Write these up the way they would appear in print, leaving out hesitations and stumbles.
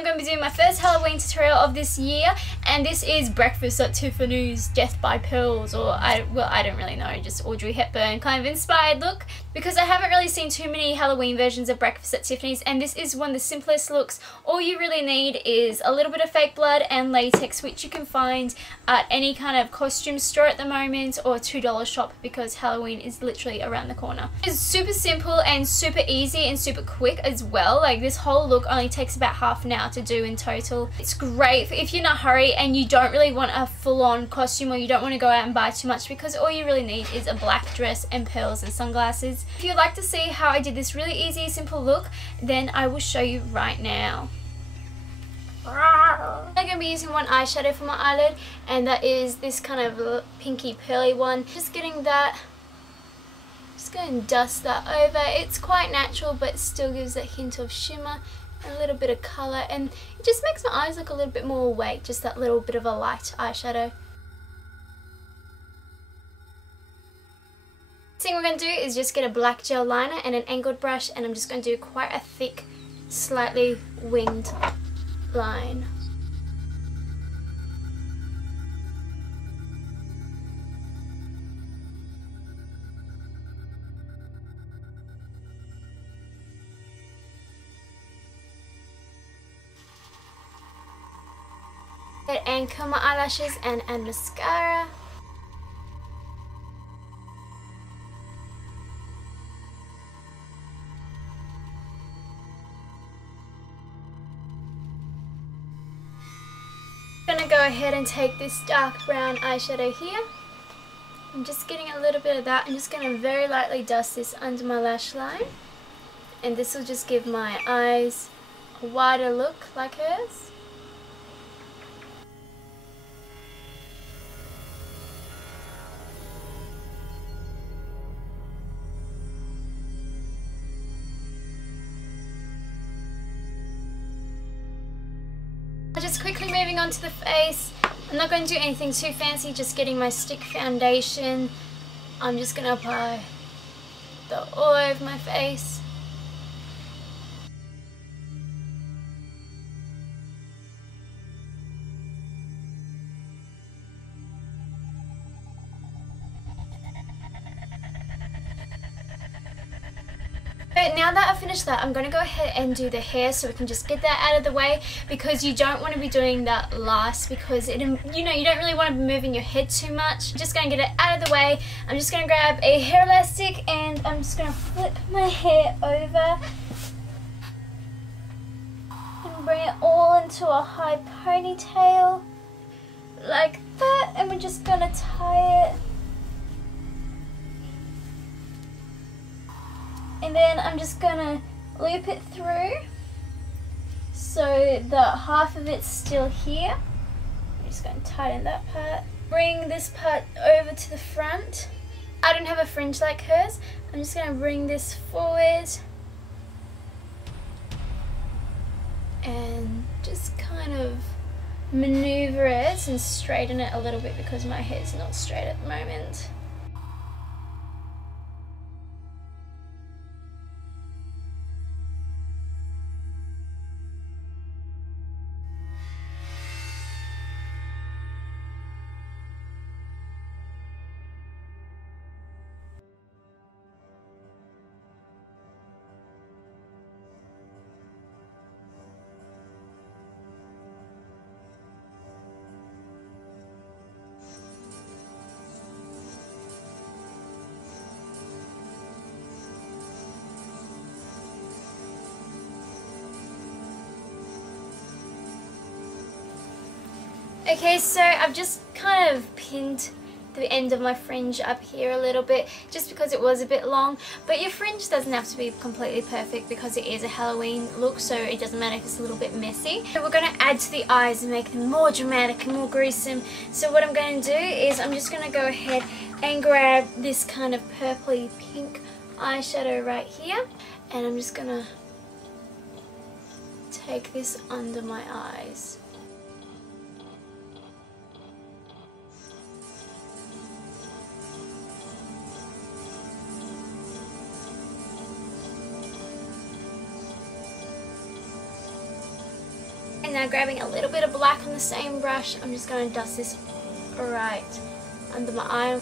I'm going to be doing my first Halloween tutorial of this year, and this is breakfast at Tiffany's, death by pearls, or I don't really know, just Audrey Hepburn kind of inspired look, because I haven't really seen too many Halloween versions of breakfast at Tiffany's, and this is one of the simplest looks. All you really need is a little bit of fake blood and latex, which you can find at any kind of costume store at the moment, or a $2 shop, because Halloween is literally around the corner. It's super simple and super easy and super quick as well. Like, this whole look only takes about half an hour to do in total. It's great if you're in a hurry and you don't really want a full-on costume, or you don't want to go out and buy too much, because all you really need is a black dress and pearls and sunglasses. If you'd like to see how I did this really easy, simple look, then I will show you right now. I'm going to be using one eyeshadow for my eyelid, and that is this kind of pinky pearly one. Just getting that, just going to dust that over. It's quite natural, but still gives a hint of shimmer and a little bit of colour, and it just makes my eyes look a little bit more awake, just that little bit of a light eyeshadow. Next thing we're going to do is just get a black gel liner and an angled brush, and I'm just going to do quite a thick, slightly winged line. And curl my eyelashes and add mascara. I'm gonna go ahead and take this dark brown eyeshadow here. I'm just getting a little bit of that. I'm just gonna very lightly dust this under my lash line, and this will just give my eyes a wider look like hers. Just quickly moving on to the face. I'm not going to do anything too fancy, just getting my stick foundation. I'm just going to apply that all over my face. Now that I've finished that, I'm going to go ahead and do the hair, so we can just get that out of the way, because you don't want to be doing that last, because it, you know, you don't really want to be moving your head too much. Just going to get it out of the way. I'm just going to grab a hair elastic, and I'm just going to flip my hair over and bring it all into a high ponytail like that, and we're just going to tie it. And then I'm just gonna loop it through so that half of it's still here. I'm just going to tighten that part. Bring this part over to the front. I don't have a fringe like hers. I'm just gonna bring this forward and just kind of maneuver it and straighten it a little bit, because my hair's not straight at the moment. Okay, so I've just kind of pinned the end of my fringe up here a little bit, just because it was a bit long, but your fringe doesn't have to be completely perfect, because it is a Halloween look, so it doesn't matter if it's a little bit messy. So we're going to add to the eyes and make them more dramatic and more gruesome. So what I'm going to do is I'm just going to go ahead and grab this kind of purpley pink eyeshadow right here, and I'm just going to take this under my eyes. And now grabbing a little bit of black on the same brush, I'm just going to dust this right under my eye.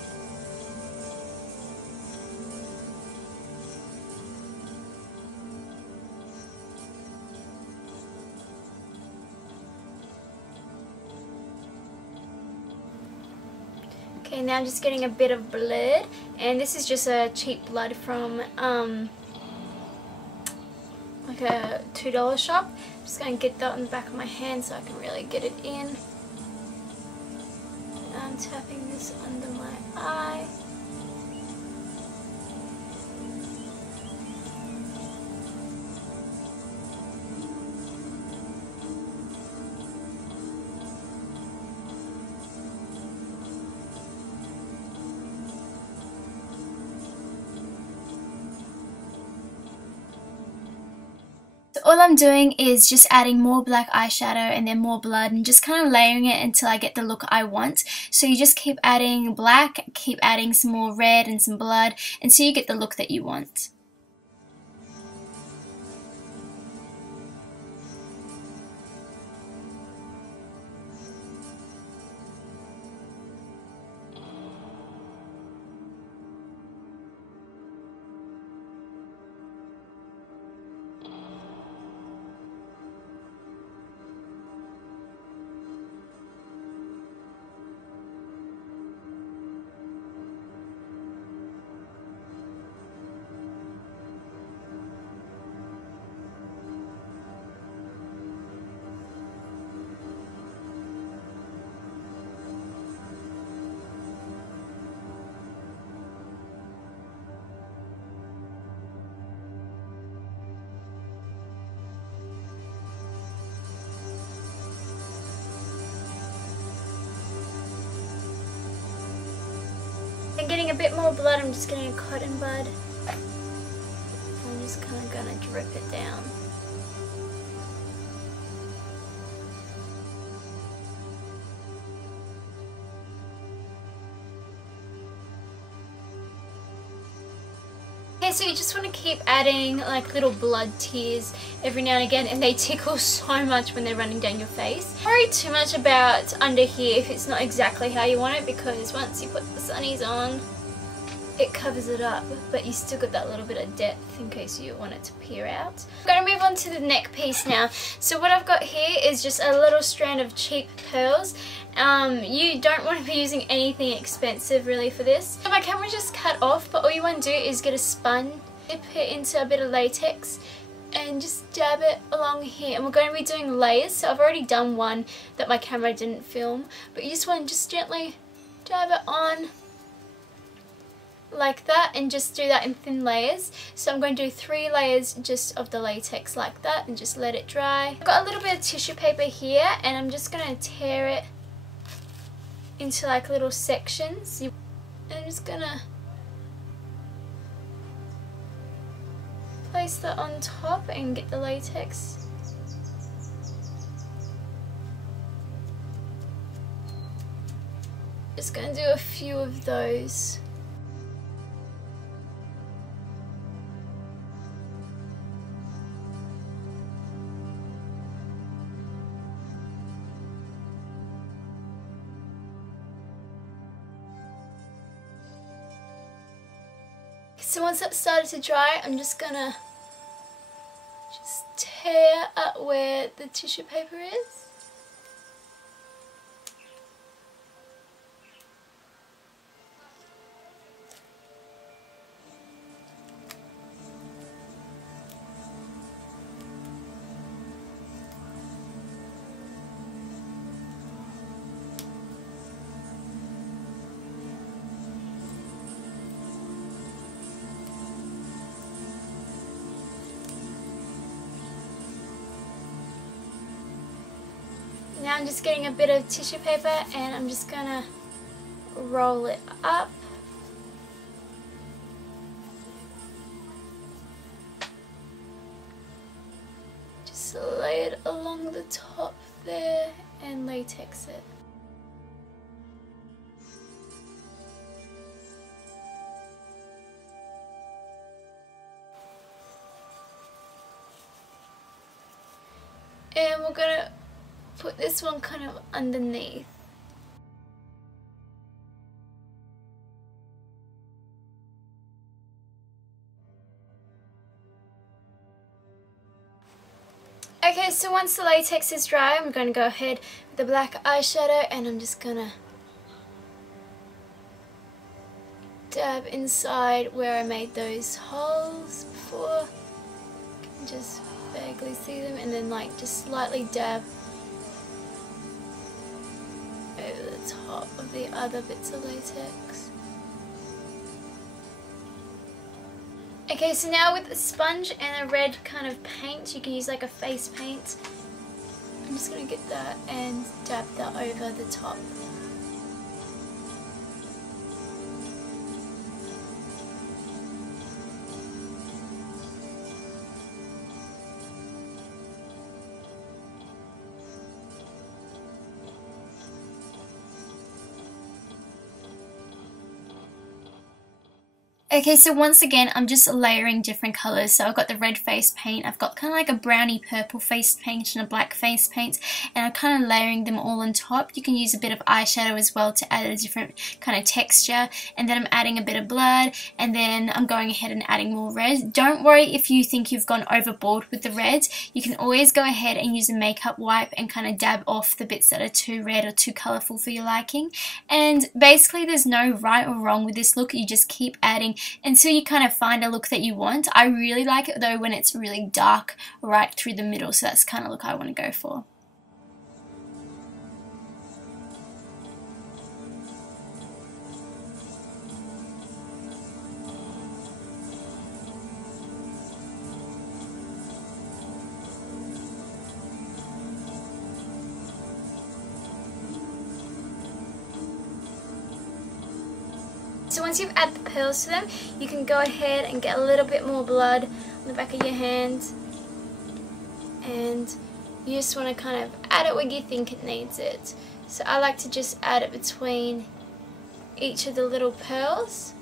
Okay, now I'm just getting a bit of blood, and this is just a cheap blood from like a $2 shop. I'm just going to get that on the back of my hand so I can really get it in. I'm tapping this under my eye. All I'm doing is just adding more black eyeshadow and then more blood and just kind of layering it until I get the look I want. So you just keep adding black, keep adding some more red and some blood until you get the look that you want. And getting a bit more blood, I'm just getting a cotton bud. I'm just kind of going to drip it down. Okay, so you just want to keep adding like little blood tears every now and again, and they tickle so much when they're running down your face. Don't worry too much about under here if it's not exactly how you want it, because once you put the sunnies on, it covers it up, but you still got that little bit of depth in case you want it to peer out. I'm going to move on to the neck piece now. So what I've got here is just a little strand of cheap pearls. You don't want to be using anything expensive really for this. So my camera just cut off, but all you want to do is get a sponge, dip it into a bit of latex, and just dab it along here. And we're going to be doing layers, so I've already done one that my camera didn't film, but you just want to just gently dab it on like that, and just do that in thin layers. So I'm going to do 3 layers just of the latex like that and just let it dry. I've got a little bit of tissue paper here, and I'm just going to tear it into like little sections. And I'm just going to place that on top and get the latex. Just going to do a few of those. So once that's started to dry, I'm just gonna tear at where the tissue paper is. Now I'm just getting a bit of tissue paper and I'm just gonna roll it up. Just lay it along the top there and latex it. And we're gonna put this one kind of underneath. Okay, so once the latex is dry, I'm going to go ahead with the black eyeshadow and I'm just going to dab inside where I made those holes before. You can just vaguely see them, and then like just slightly dab over the top of the other bits of latex. Okay, so now with a sponge and a red kind of paint, you can use like a face paint. I'm just going to get that and dab that over the top. Okay, so once again, I'm just layering different colours. So I've got the red face paint, I've got kind of like a browny purple face paint and a black face paint, and I'm kind of layering them all on top. You can use a bit of eyeshadow as well to add a different kind of texture, and then I'm adding a bit of blood, and then I'm going ahead and adding more red. Don't worry if you think you've gone overboard with the red. You can always go ahead and use a makeup wipe and kind of dab off the bits that are too red or too colourful for your liking. And basically there's no right or wrong with this look. You just keep adding until you kind of find a look that you want. I really like it though when it's really dark right through the middle, so that's the kind of look I want to go for. So once you've added the pearls to them, you can go ahead and get a little bit more blood on the back of your hand, and you just want to kind of add it where you think it needs it. So I like to just add it between each of the little pearls.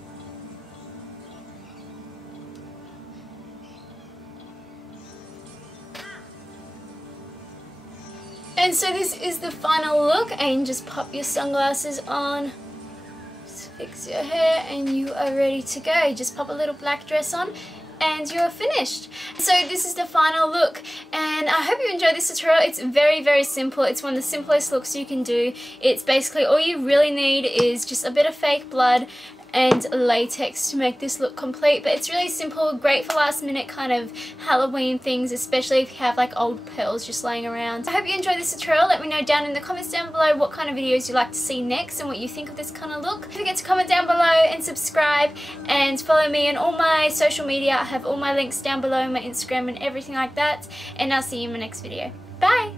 And so this is the final look, and just pop your sunglasses on. Fix your hair and you are ready to go. Just pop a little black dress on and you're finished. So this is the final look, and I hope you enjoyed this tutorial. It's very, very simple. It's one of the simplest looks you can do. It's basically all you really need is just a bit of fake blood and latex to make this look complete, but it's really simple, great for last minute kind of Halloween things, especially if you have like old pearls just laying around. I hope you enjoyed this tutorial. Let me know down in the comments down below what kind of videos you'd like to see next and what you think of this kind of look. Don't forget to comment down below and subscribe and follow me on all my social media. I have all my links down below, my Instagram and everything like that, and I'll see you in my next video. Bye!